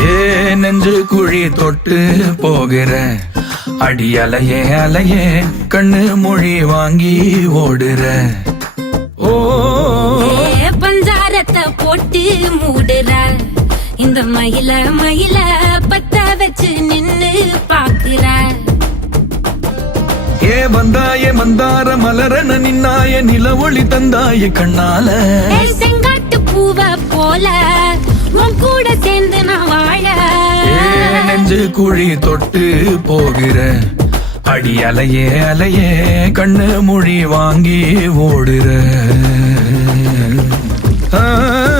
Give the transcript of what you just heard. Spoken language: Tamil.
ஏ நெஞ்சு குழி தொட்டு போகிற அடி அலையே அலையே கண்ணு மொழி வாங்கி ஓடுற. ஓ பஞ்சாரத்தை போட்டு மூடுற இந்த மயில மயில பத்த வச்சு நின்னு பாக்குற. ஏ வந்தாய மந்தார மலரன நின்னாய நில ஒளி தந்தாய கண்ணால. செங்காட்டு பூவ போல உன் கூட சேர்ந்து நான் வாழ. நெஞ்சு குழி தொட்டு போகிற அடி அலையே அலையே கண்ணு மொழி வாங்கி ஓடுற.